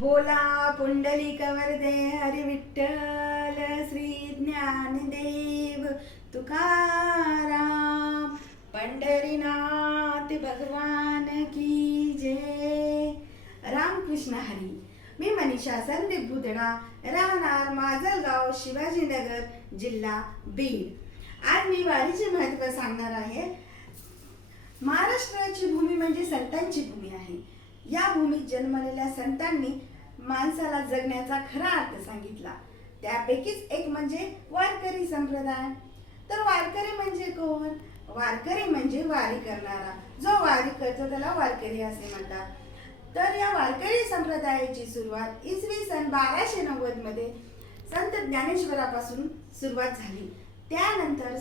बोला पुंडलिक वरदे हरी विठ्ठल श्री ज्ञानदेव तुकाराम पंढरीनाथ भगवान की जय. रामकृष्ण हरी. मी मनीषा संदीप भुदडा, राहणार माजलगाव, शिवाजीनगर, जिल्हा बीड. आज मी वारीचे महत्त्व सांगणार आहे. महाराष्ट्राची भूमी म्हणजे संतांची भूमी आहे. या भूमीत जन्मलेल्या संतांनी माणसाला जगण्याचा खरा अर्थ सांगितला. त्यापैकीच एक म्हणजे वारकरी संप्रदाय. तर वारकरी म्हणजे कोण? वारकरी म्हणजे वारी करणारा. जो वारी करतो त्याला वारकरी असे म्हणतात. तर या वारकरी संप्रदायाची सुरुवात इसवी सन 1290 मध्ये संत ज्ञानेश्वरापासून सुरुवात झाली. त्यानंतर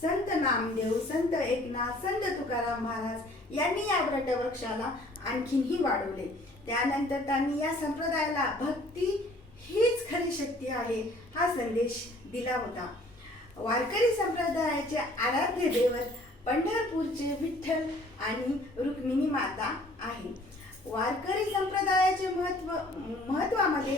संत नामदेव, संत एकनाथ, संत तुकाराम महाराज यांनी या वटवृक्षाला आणखीनही वाढवले. त्यानंतर त्यांनी या संप्रदायाला भक्ती हीच खरी शक्ती आहे हा संदेश दिला होता. वारकरी संप्रदायाचे आराध्य दैवत पंढरपूरचे विठ्ठल आणि रुक्मिणी माता आहे. वारकरी संप्रदायाचे महत्वामध्ये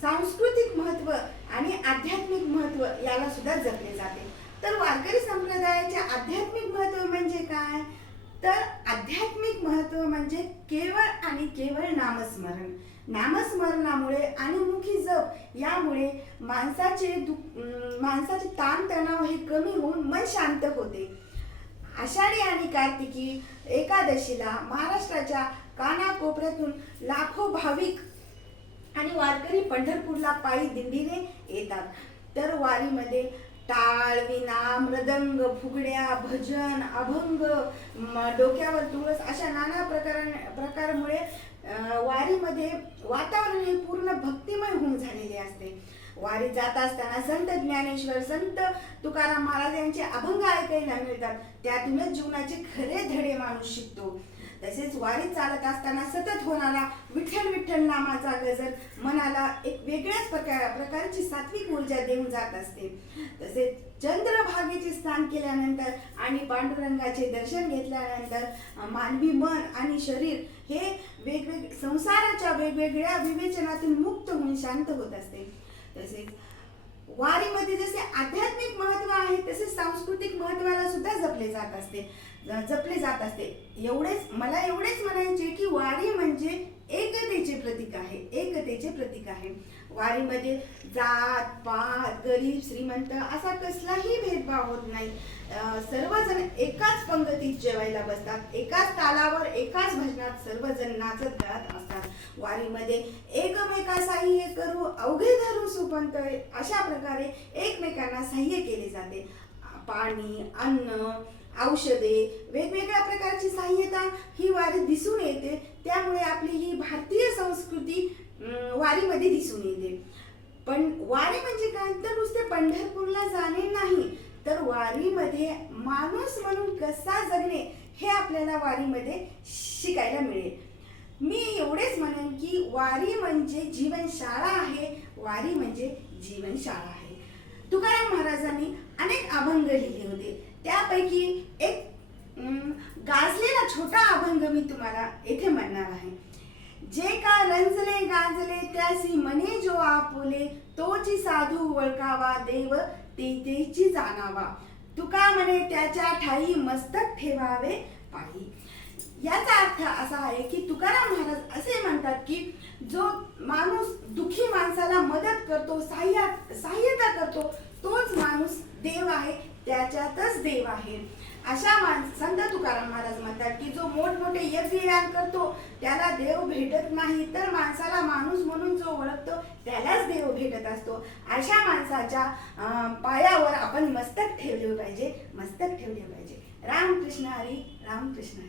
सांस्कृतिक महत्व आणि आध्यात्मिक महत्व याला सुद्धा जपले जाते. तर वारकरी संप्रदायाचे आध्यात्मिक महत्व म्हणजे काय? तर आध्यात्मिक महत्व म्हणजे केवळ आणि केवळ नामस्मरण. नामस्मरणामुळे आणि मुखी जप यामुळे माणसाचे ताणतणाव हे कमी होऊन मन शांत होते. आषाढी आणि कार्तिकी एकादशीला महाराष्ट्राच्या कानाकोपऱ्यातून लाखो भाविक आणि वारकरी पंढरपूरला पायी दिंडीने येतात. तर वारीमध्ये टाळ, विणा, मृदंग, फुगड्या, भजन, अभंग, डोक्यावर तुळस अशा नाना प्रकारामुळे वारीमध्ये वातावरण हे पूर्ण भक्तिमय होऊन झालेले असते. वारी जात असताना संत ज्ञानेश्वर, संत तुकाराम महाराज यांचे अभंग ऐकायला मिळतात. त्यातूनच जीवनाचे खरे धडे माणूस शिकतो. तसेच वारी चालत असताना सतत होणारा विठ्ठल विठ्ठल नामाचा गजर मनाला एक वेगळ्याच प्रकारची सात्विक ऊर्जा देऊन जात असते. तसेच चंद्रभागेचे स्नान केल्यानंतर आणि पांडुरंगाचे दर्शन घेतल्यानंतर मानवी मन आणि शरीर हे संसाराच्या वेगवेगळ्या विवेचनातून मुक्त होऊन शांत होत असते. तसेच वारीमध्ये जसे आध्यात्मिक महत्व आहे तसे सांस्कृतिक महत्वाला सुद्धा जपले जात असते. मला एवढेच म्हणायचे की वारी म्हणजे एकतेचे प्रतीक आहे. वारीमध्ये जात पात, गरीब श्रीमंत असा कसलाही भेदभाव होत नाही. सर्वजण एकाच पंगतीत जेवायला बसतात. एकाच तालावर एकाच भजनात सर्वजण नाचत गात असतात. वारीमध्ये एकमेका सहाय्य करू अवघे धरू सुपंत अशा प्रकारे एकमेकांना सहाय्य केले जाते. पाणी, अन्न, औषधे, वेगवेगळ्या प्रकारची सहाय्यता ही वारीत दिसून येते. त्यामुळे आपली ही भारतीय संस्कृती वारीमध्ये दिसून येते. पण वारी म्हणजे काय? तर नुसते पंढरपूरला जाणे नाही, तर वारीमध्ये माणूस म्हणून कसा जगणे हे आपल्याला वारीमध्ये शिकायला मिळेल. मी एवढेच म्हणेन की वारी म्हणजे जीवनशाळा आहे. वारी म्हणजे जीवनशाळा आहे. तुकाराम महाराजांनी अनेक अभंग लिहिले होते. त्यापैकी एक गाजलेला छोटा अभंग मी तुम्हाला येथे म्हणणार आहे. जे का रंजले गाजले त्यासी मने जो आपुले, तोची साधू वळखावा देव तेची जाणावा. तुका म्हणे त्याच्या ठाई मस्तक ठेवावे पायी. याचा अर्थ असा आहे की तुकाराम महाराज असे म्हणतात की जो माणूस दुखी माणसाला मदत करतो, सहाय्यता करतो, तोच माणूस देव आहे, त्याच्यातच देव आहे. अशा संत तुकाराम महाराज म्हणतात की जो मोठमोठे यज्ञयाग करतो त्याला देव भेटत नाही, तर माणसाला माणूस म्हणून जो ओळखतो त्यालाच देव भेटत असतो. अशा माणसाच्या पायावर आपण मस्तक ठेवले पाहिजे. रामकृष्ण हरी. रामकृष्ण हरी.